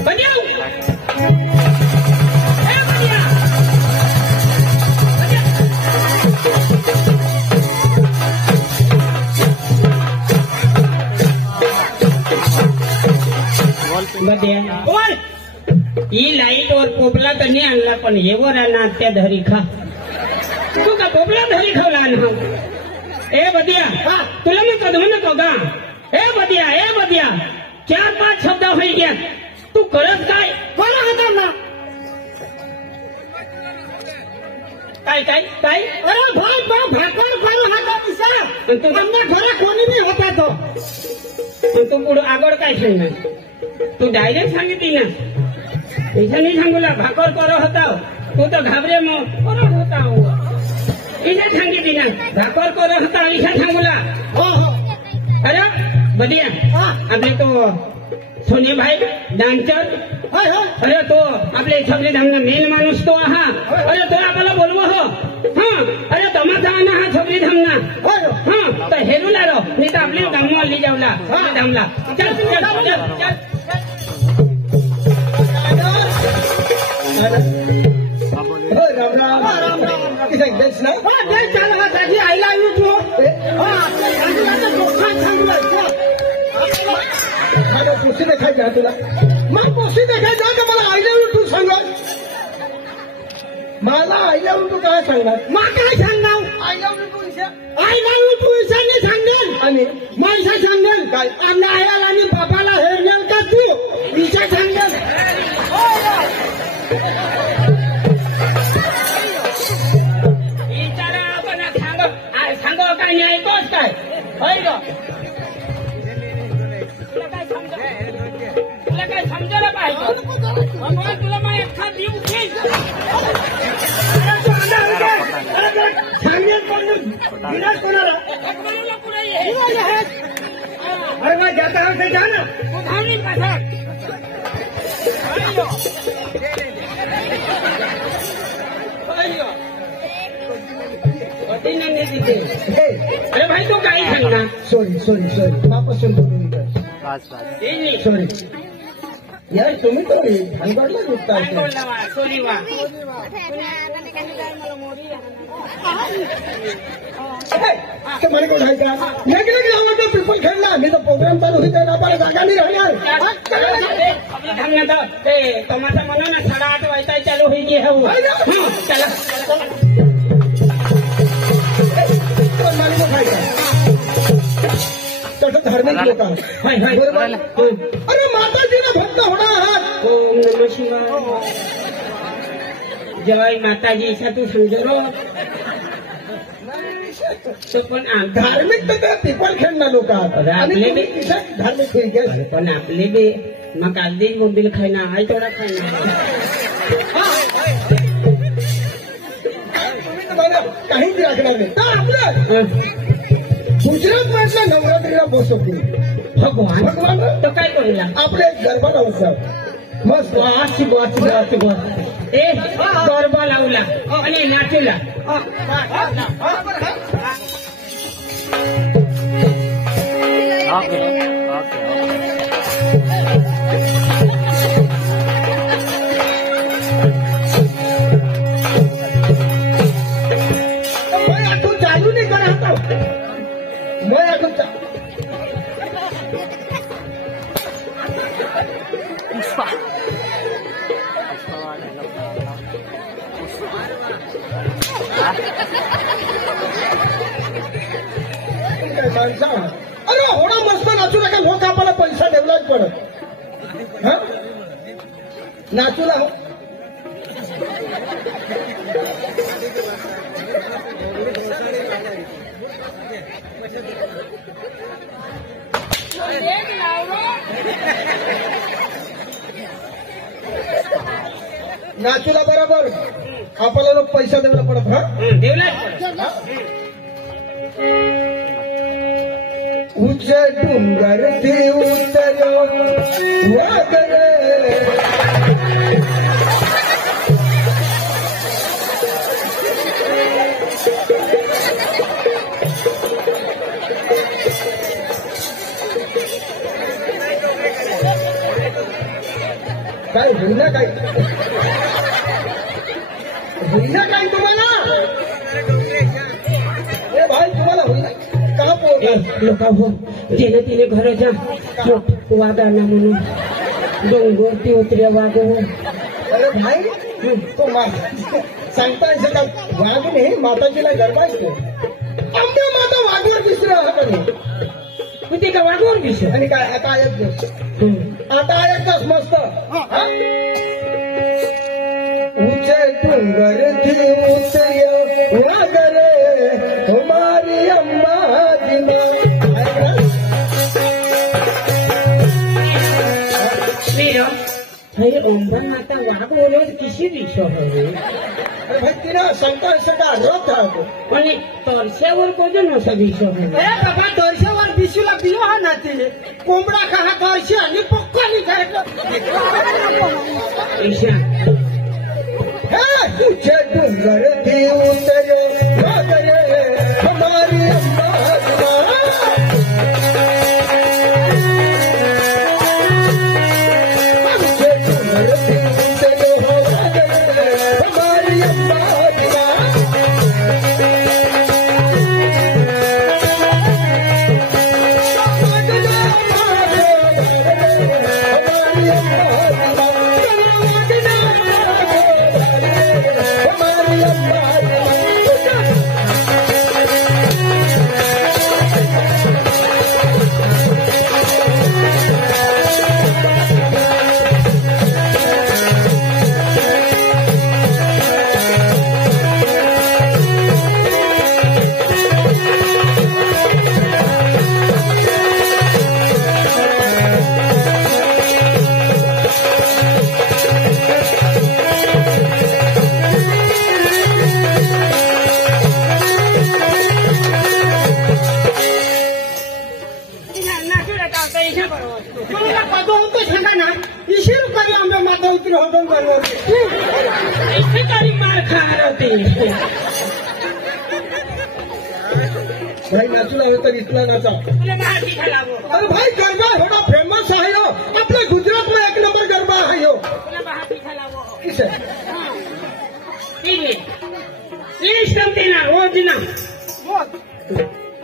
बदिया बोल ही लाईट और पोपला तर नाही आणला पण हे वर आणा त्या धरी खा तू का पोपला धरी खावला ए बदिया तुला मी कधी म्हणतो का ए बदिया 4-5 शब्द होई गया तू करत काय कोणा होता ना काय काय काय अरे भाई भाकर करू हाता दिसा तू आमना घरा कोणी नाही होता तो तू पुढे आगळ काय सांगणार तू डायरेक्ट सांगितली ना ऐसा नहीं सांगूला भाकर करो होता तू तो घाबरे मग करो होता इसे सांगितली ना भाकर करो होता ऐसा सांगूला अरे बदिया आपले तो सोने भाई डान्सर अरे तो आपले सगळे धामना मेन माणूस तो हा अरे तो आपल्याला बोलवो हो हाँ अरे तमाचा ना हा सगळी धामना हाँ तो हेरूला रो नाही तर आपले गामवा ली जावला धामला चल चल चल चल राम किसे देश ना देश चल हा दादी आई लव यू टू मला पोशी देखायचा तुला मग पोशी देखायचा का मला आई लव यू टू सांग मला आई लव यू टू काय सांगणार मग काय सांगणार I love you too Isha नाही सांगेल आणि मग ईशा सांगेल काय आमच्या आईला आणि बापाला हेरणार का तू ईशा सांगेल सांगो काय नाही ऐकतोच काय होय ग तुला काय समजायला पाहिजे मग तुला मग एखाद देऊ सांगेल म्हणून विनाश कोणाला अरे मग जाता का जा ना तू थांबली कसा अरे भाई तू काय सांगणार सॉरी वापस सॉरी यार तुम्ही तर हंगडला गुप्ता सोलीवा तुम्हाला कोण आहे का वेगळे गावात पिपल खेळला मी तर प्रोग्राम चालू होते ना आपण जागा नाही राहणार ते तमाचा म्हणा ना 8:30 वाजता चालू होई गे हो चला धार्मिक लोक अरे माताजीला भक्त होणार ओम नमः शिवाय जय माताजी ईशा तू समजलो तो पण धार्मिक तर त्या पिपल खेळणार लोक आपले बी धार्मिक खेळ पण आपले बी मग कागदी मोबिल खायना आई थोडा खायना काहीच राखणार नाही तर आपलं गुजरात मधल्या नवरात्रीला बसवते भगवान तर काय करूया आपले गरबा लावू मस्त वाची ए गरबा लावला आणि नाचला चालू नाही करा मैं आता अरे होना मस्त नाचू नका लोक आपल्याला पैसा देवलाच पडत नाचूला नाचूला बरोबर आपल्याला लोक पैसा देवला पडत उच्च डोंगर ते उतर वादळ काय होईना काय होईना काय तुम्हाला ए भाई तुम्हाला होईना का लोका हो तिने तिने घर जा वागाना म्हणून डोंगर ती उतऱ्या वागव अरे भाई तो सांगता का वाघ नाही माताजीला गरबा येतो आमच्या माता वाघवर दिसलं आपण ते का वागवर दिसत आणि काय आता आता ऐकतास मस्त ऊंचे डोंगर थी ऊंचे वागर हमारी अम्मा जिना ओंबर माता वाघ बोले किसी दिशा हवे भाई तिला शंकर सटा रथ राहतो आणि तोरशावर कोजन असा दिशा हवे बाबा तोरशावर दिसूला पिलो हा ना ते कोंबडा का हा तोरशी आणि पक्कानी काय ईशा तुझे डोंगर थी उतरे वागरे हमारी अम्मा भाई नाचूला हो तर इथला नाचा अरे भाई गरबा थोडा फेमस आहे हो आपल्या गुजरात में एक नंबर गरबा आहे हो किसे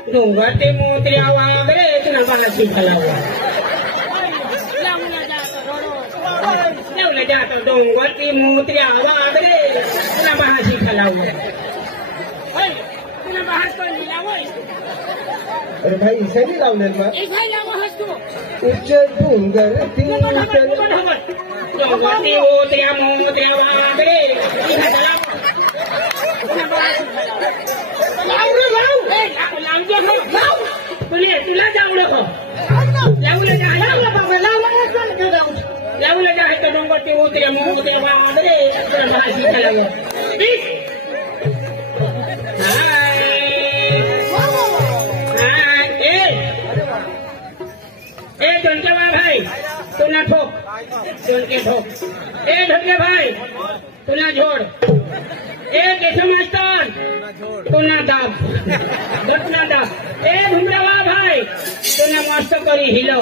डोंगर ते मोत्र्या वागरे तुला बाशी खलावा जातो डोंगर ते मोत्र्या वागरे तुला बाशी खलावलं अरे भाई इसे नहीं लावले ना उच्च डोंगर डोंगर मोत्र्या मोत्र्या वागरे तुला जावलं हो लावलं जा आहे तर डोंगर ते उतऱ्या मोत्र्या वागरे भाजी खलावलं ढोलके भाई तुला ठोक ढोलके ठोक ढोलके भाई तुला झोड केशव मास्टर तुला दाब तुला दाब भुमरावा भाई तुला मस्त करी हिलव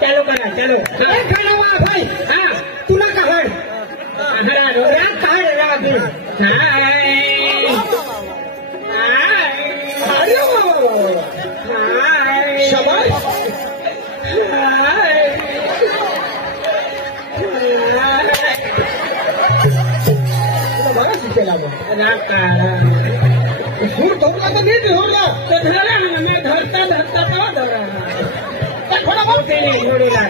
चालू करा चालू भाई हाँ तुला काय सूर धोला तर नीट धोला तो धरला ना मी धरता धरता तो धरा थोडा बहुत नाही जोडीला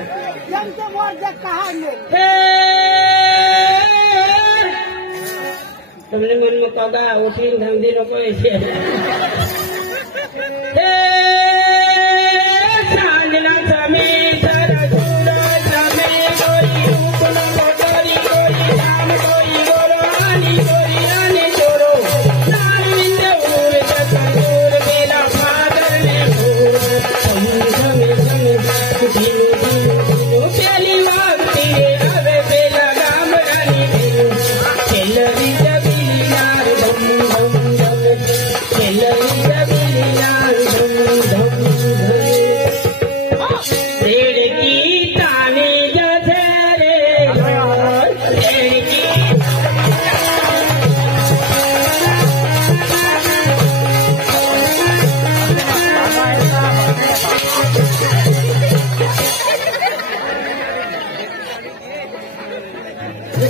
तुमने मन में कगा उठीन धंधी नको ऐसे चांदला समे सरा सुरा समे गोरी रूप न गोरी गोरी राम गोरी गोरानी गोरी रानी छोरो नारविंद उर जसूर बेला फादर ने भूर समे समे दिनो दिनो पहली बार तेरे आवे बेला राम रानी चलरी जबीली नार बम बम बम चलरी जबीली नार बम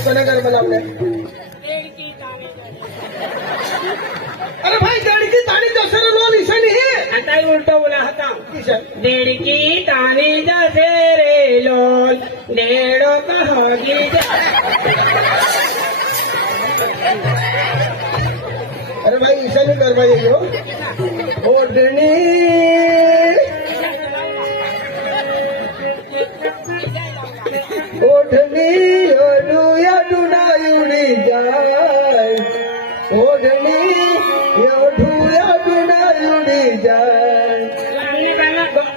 कोणा गरबा लावल्या अरे भाई दड़की तानी दशहरा लोल ईशानी है आता ही उल्टा बोला होता ईशान डेड़की तानी दशहरे लोल डेड़ो कहोगी अरे भाई ईशानी गरबा ये हो ओढ़नी ओढ़नी ओढ़ुया डुनायुड़ी जाए ओढ़नी ओढ़ुया डुनायुड़ी जाए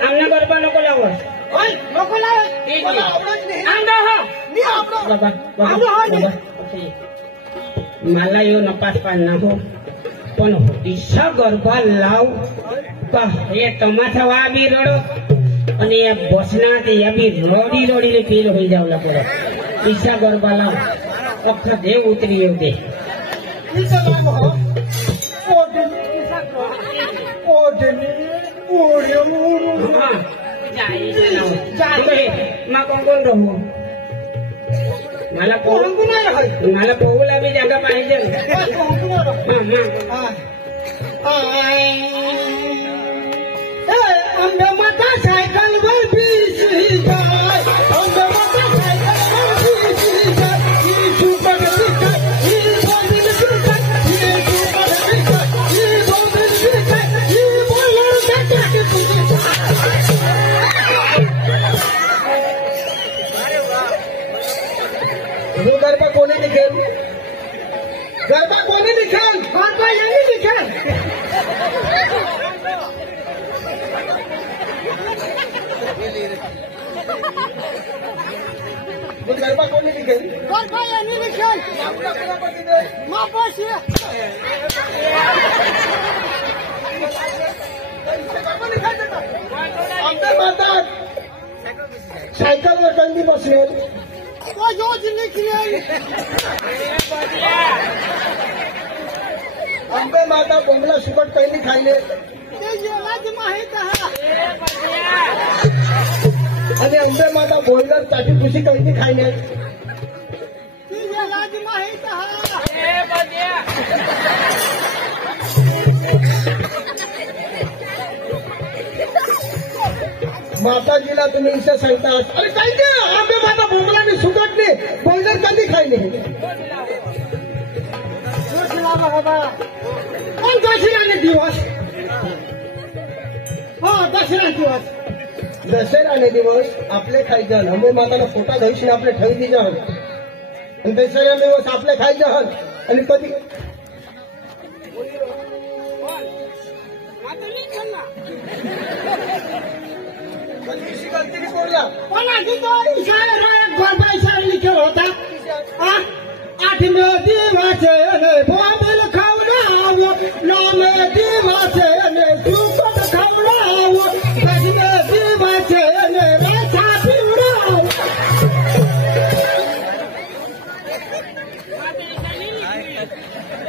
हमने गरबा नको लावो ओय नको लाव ठीक मला आहे. आवडत नाही अंगा हो मी आपला बाबा अंगा बाबा हो नाही. मला येऊ नपास पाडना हो पण ઈચ્છા ગરબા લાવ એ તમાથા વા બી રડો અને એ બસના તે એ બી રોડી રોડીને ફેલ હોઈ જાવ લાગે ઈચ્છા ગરબા લાવ અખા દેવ ઉતરી એવું દે ईशा लाव हो ओढ़नी ओढ़े मोरू હા જાય માં कोण રહો मला कोणकू नाही आहे मला पोहूला बी जागा पाहिजे कोणकू नाही आंबे माता सायकल वर बीसी जाय आंबे माता सायकल वर बीसी जाय ही सुपर दिसत ही बोलिल दिसत ही सुपर दिसत ही बोलिल दिसत ही बोलर सटक वो गरबा कोणी निघेल गरबा कोणी निघेल गरबा यांनी निघेल वो गरबा कोणी निघेल गरबा यांनी निघेल मापाशी आमच्या मातात सायकलवर कंदी बसले तो योज निघेल आंबे माता बोंबला सुकट पहिली खायले ते यालाच माहित आहे आणि आंबे माता बोलणार ताटी खुशी कंदी खायले ते यालाच माहित आहे माताजीला तुम्ही इथं सांगता अरे काय ते आंबे माता बोंबलाने सुकटले बोलणार कधी खायले कोण दसऱ्याने दिवस हो दसरा दिवस दसऱ्याने दिवस आपले खायचं आंबे माताला पोटा धैशीने आपले ठेवी दिजा आणि दसऱ्या दिवस आपले खायचं आणि कधी कधी गलती कोरला कोणा तिथं इशारा गरबा इशारा लिखेल होता आठ मे दिवाचे ने बोंबल खावडाव नौ मे दिवाचे ने सुकट खावडाव दस मे दिवाचे ने रसा पिवडाव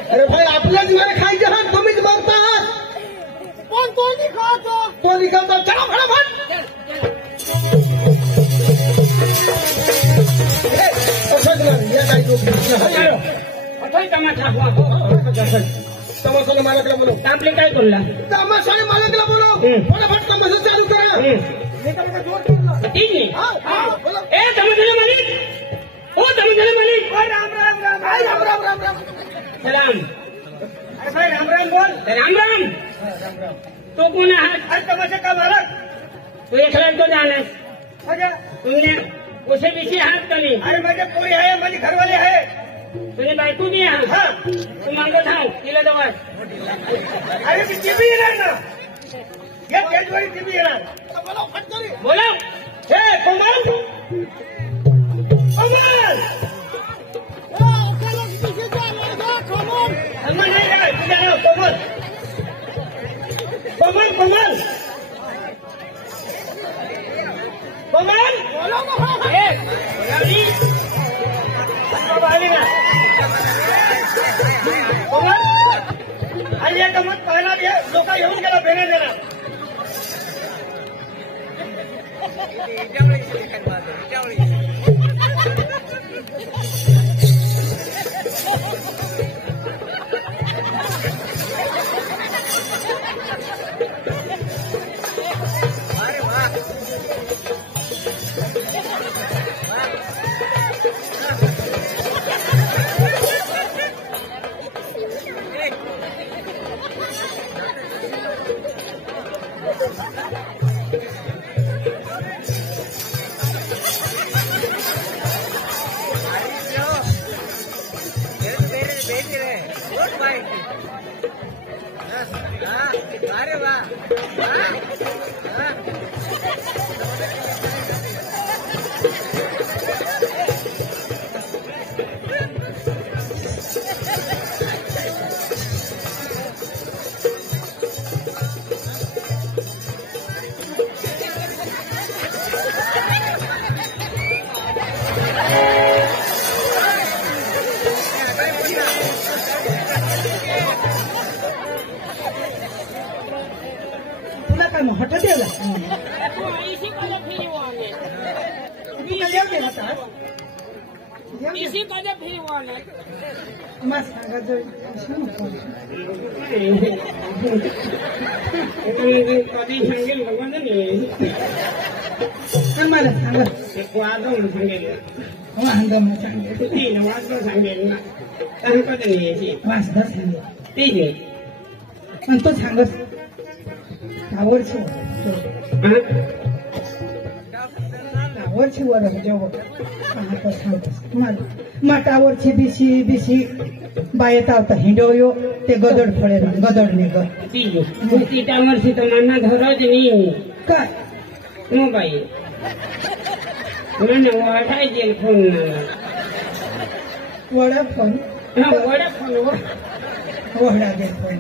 अरे भाई आपल्याच वेळ खायचे आहात तुम्हीच बघता कोण कोणी खातो तो निघालता चला फटाफट असंच नाही या काही तमाशाला मालकला बोलव आपले काय करला तमाशाला मालकला बोलव फटाफट तमाशा चालू करा ठीक आहे बोला ए तमाशाला मालिक ओ तमाशाला मालिक राम राम राम राम राम राम राम सलाम अरे भाई राम राम बोल राम राम तो कोण आहात अरे तमाशा का मालक तू एकला तो जाणार म्हणजे तुमने उसे विषय हात कमी अरे माझे पोरी आहे माझी घरवाली आहे तुझी बायको बी आहे हा तू मागं थांब तिला जवळ अरे मी टीव्ही येणार ना या गेटवरी टीव्ही येणार बोला हे कोमल कोमल हनुमान नाही काय तुझ्या नाव कोमल कोमल कोमल कोमल ए गाडी आली ना कोमल आणि या गमत पाहणार लोक येऊन गेला बेने देणार कोणी होता इसी कदे फिर वाले मग सांगा जो कधी सांगेल भगवान नाही मला सांगा एक वादम सांगेल वांगम सांगेल तीन वादम सांगेल ना काही कधी नाही याची वासदा सांगेल ठीक आहे पण तो सांगस आवडची आवडची वर जेव्हा पाहतो सांगस माटावरची बिशी बिशी बायत आवता हिंडोयो ते गदड फळे गदड ने ग ठीक आहे ती टामरशी तर मना धरत नाही काय मग बाई મને વાટાઈ જેલ ફોન वडा फोन હા વડે ફોન वडा दे फोन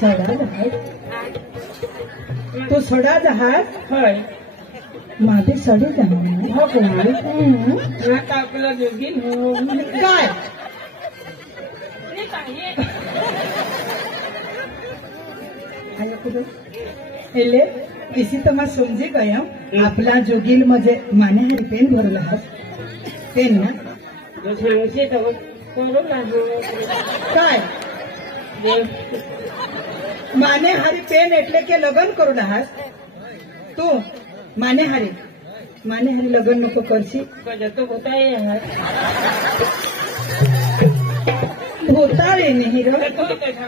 सडा जहाज तू सडा जहाज હોય माझे सडे जहाज हो कुमार ના તો આપલા જોગી काय आया कुठं એટલે इसी तर मग समजी गया आपला जोगील म्हणजे माने हरी पेन भरला हास पेन ना તો सांगશે તો करू ना काय माने हरी पेन એટલે કે લગન કરું હાસ तू माने हरी लग्न नको करशी कधी तो होता है होता रे नाही रे तो कैसा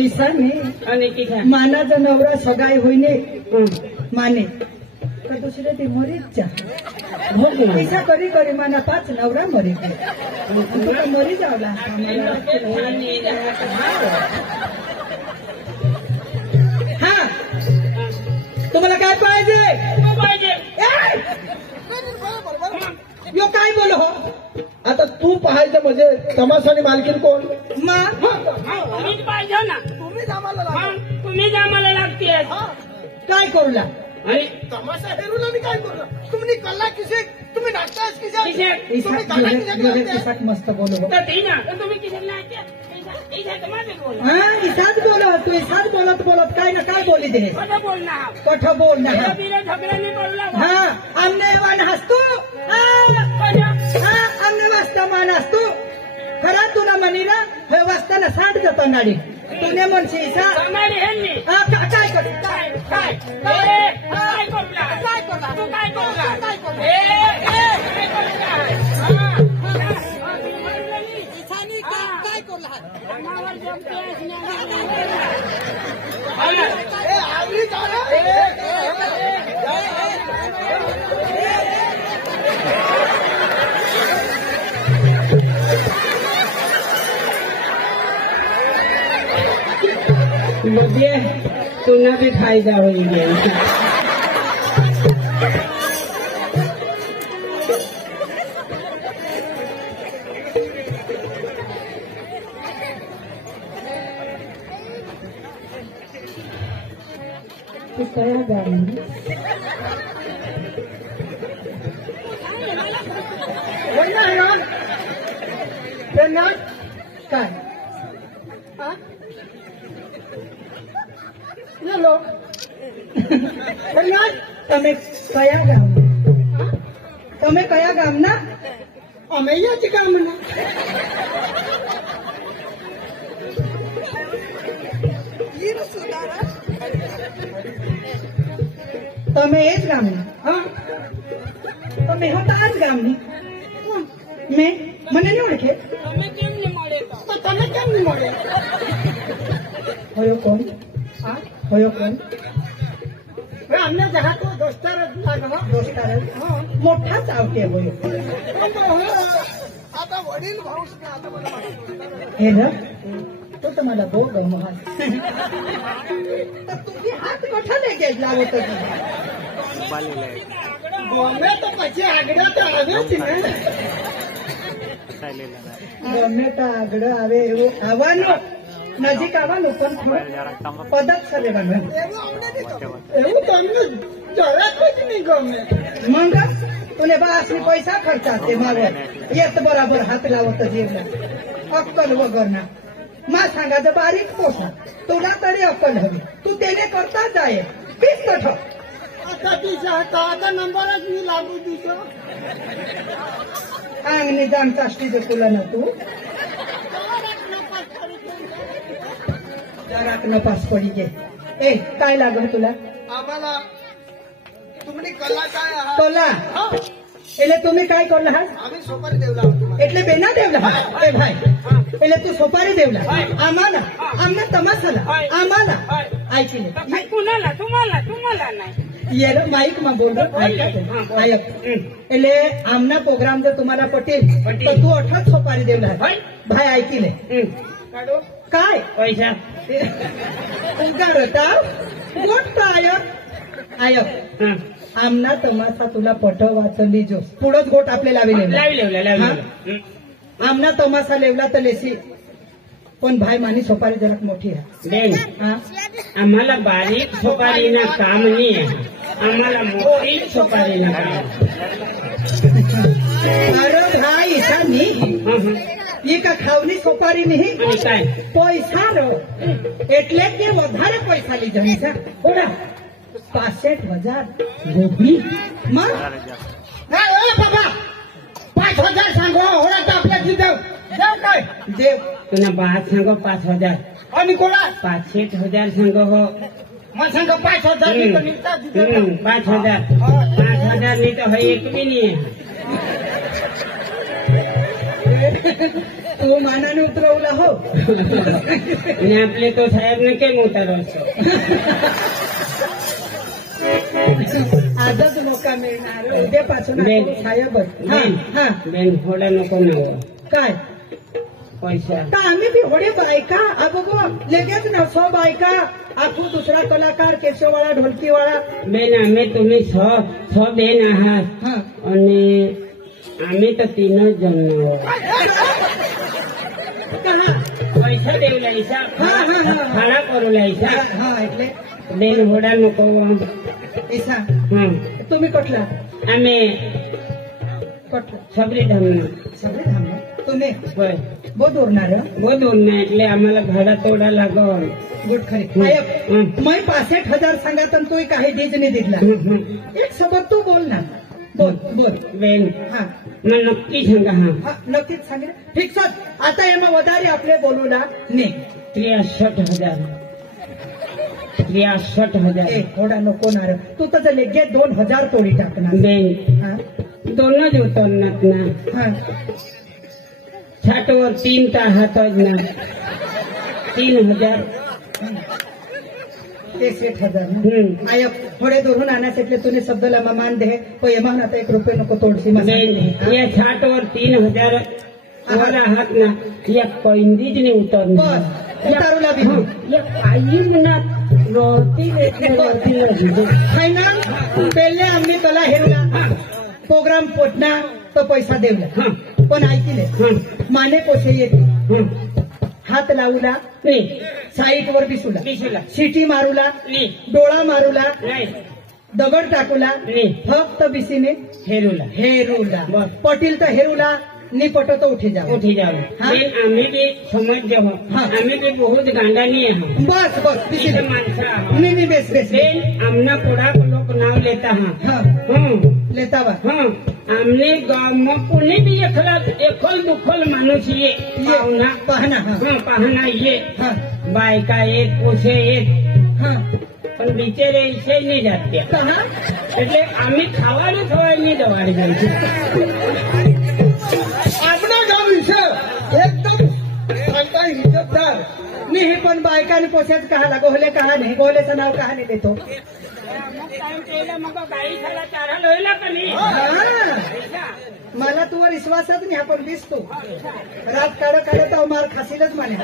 ऐसा नाही आणि किती मानाचा नवरा सगाई होईने माने तर दुसरे ते मरीच जा ऐसा करी करी माना 5 नवरा मरी तू तर मरी जावला हा तुम्हाला काय पाहिजे यो काय बोल हो आता तू पाहायचं म्हणजे तमाशाने मालकीन कोण मग तुम्हीच पाहिजे ना तुम्हीच आम्हाला तुम्हीच आम्हाला लागते काय करूला आणि तमाशा हेरून आणि काय करू तुम्ही कला किसे तुम्ही नाचतास किसे किसे? तुम्ही कला किसे इसाक मस्त बोलो तर ते ना तुम्ही किती लागते बोल हा इसाच बोलो तू इसाच बोलत बोलत काय ना काय बोली दे कसं बोलणार कठ बोल ना बिना झगड्याने बोलला हा आमने वान हसतो आमने वाजता मान असतो खरा तुला म्हणीला हे वाजताना सांड जातो गाडी तुने म्हणशी इसा समारी ह्यांनी काय कर काय काय काय करला काय करला तू काय करला काय करला काय करला मुझे पुन्हा भी फायदा होईल कया गाणी काय તમે કયા ગામ તમે કયા ગામના અમે અહીંયા જ ગામના તમે એ જ ગામના હા તમે હું તો આ જ ગામની મેં મને નહીં ઓળખે તમે કેમ ને મળે તો તમે કેમ નહીં મળે હોયો કોણ હા હોયો કોણ હવે અમને જહા તો દોસ્તાર જ લાગે दोस्तार मोठा चावटे होयो आता वडील भाऊस ने आता मला हे ना तो तुम्हाला बो गमहा तर तुम्ही हात कठा ले गे लावत ગમે તો પછી આગળ તો આવે જ ને ગમે તો આગળ આવે એવું આવવાનું નજીક આવવાનું પણ પદક સરે ગમે એવું તમને જરાક જ નહીં ગમે मग तुने बासनी पैसा खर्चा ते मागत येत बराबर हात लावत जेवला अक्कल वगरना मा सांगायचं बारीक पोसा तुला तरी अक्कल हवी तू त्याने करताच आहे तीच तर ठेव. आता दिसा आता नंबरच मी लागू दिसो अंगणी जाम चाष्टी दे तुला ना तू जराक नपास पडी गे. ए काय लागल तुला आम्हाला तुम्ही कला काय आहात तोला हा, એટલે तुम्ही काय करला आहात आम्ही सोपारी देवला आहोत तुम्हाला. એટલે બેના દેવલા એ ભાઈ એટલે તું સોપારી દેવલા आम्हाला आमना तमासाला आम्हाला ऐकी ले कुणाला तुम्हाला तुम्हाला नाही ये माईक मा बोल आयक એટલે आमना प्रोग्राम जर तुम्हाला पटेल तर तू अठाच सोपारी देवला भाई ऐकी ले काढू काय पैसा उगारता गोष्ट आयक आयक हा. आमना तमासा तुला पट वाचली जो पुढंच गोट आपले लावी लावी लावला हा? आमना तमासा लेवला तर लेसी पण भाई मानी सोपारी जलक मोठी आहे बेन हा? आम्हाला बारीक सोपारीनं काम नाही आहे आम्हाला मोठी सोपारीनं काम आहे. अरे भाई ईसा नी हं, हं. ये का खावनी सोपारी नहीं आणि काय पैसा रो એટલે કે વધારે પૈસા લીધા છે ઓડા 65,000 ગોબી માં ए, ए, बाबा 5,000 सांगो होळा तर आपल्या जिदेव देव काय देव तुला बात सांगो 5,000 आणि कोणा 5,000 सांगो हो मग सांग 5,000 मी तर निघता जिदेव 5,000 नहीं तो है एक भी नहीं है. तो मानाने उतरवला हो आणि आपले तो साहेब ने काही मोठा असतो आजच मोका मिळणार उद्यापासून बेन. साहेब हा हा बेन थोडा नको ना काय पैसा तर आम्ही बी होडे बायका अगो लगेच ना सो बायका आखू दुसरा कलाकार केशववाळा ढोलकीवाळा बेन आम्ही तुम्ही छ बेन आहात हा आणि आम्ही तर तीनच जण पैसा देऊ लायचा भाडा करू लायचा हा એટલે बेन होडा नको ऐसा हं. तुम्ही कुठला आम्ही कुठला सबरी धामणं सगळे थांबा तुम्ही होय बहुत उरणार बोलून नाही એટલે आम्हाला भाडा तोडा लागल गुड खरी आयक मैं 65,000 सांगत आणि तू काही डीज नाही दिला एक सोबत तू बोल ना बोल बोल बेन हा मग नक्की सांगा हा हा नक्कीच सांगेल ठीक सर आता एमा વધારે આપણે બોલુલા ને 63,000 63,000 ए थोडा नको नार तू तर लेगे 2,000 तोडी टाकणार बेन हा दोनच उतरणार ना हा छाटवर 3 ताहातच ना 3,000 63,000 आयक थोडे दुरून आणण्यासाठी तुने शब्दला मान दे पण एमान आता 1 रुपये नको तोडशी बेन या छाटवर 3,000 वर आहात ना या पैंदीच नाही उतरणार बस उतारूला बी या काही ना रोटी फायनल पहिले आम्ही तुला हेरला प्रोग्राम पोटना तो पैसा देवला पण ऐकिले माने पोसे येते हात लावला नाही साईट वर बिसूला दिसला शिटी मारूला नाही डोळा मारूला नाही दगड टाकूला नाही फक्त बिसीने हेरूला हेरूला बस. पटील तर हेरूला नि पटो तो उठी जाओ उठी जाओ हाँ? बेन आम्ही बी समज जाऊ हाँ. आम्ही बी बहुत गांडानी आहे बस बस बिसीने माणसं आहोत. नहीं नहीं बेस बेस बेन आमना पुढा लोक नाव लेता हा हाँ लेता बा हाँ आमने गाव मग कोणी बी एकल दुखल माणूस ये पाहुणा पाहना हाँ पाहणा ये हाँ बायका येत पोसे येत हाँ पण बिचारे इसे नाही जात त्या कहा એટલે आम्ही खावाने खवायला नाही दवाडी जायची आपला गाव विषय एकदम सांगता हिशोबदार नहीं पण बायकाने पोशाच कहा गोहले कहा नाही गोहलेचं नाव कहा नाही देतो मग गाई खायला चारा लोयला का नाही हा. मला तुवर विश्वासच नाही आपण दिसतो रात काढ काढत मार खासीलच माने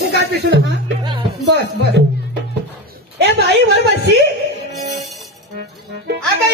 तू काय पिशू हा बस बस ए बाई वर बसी अगं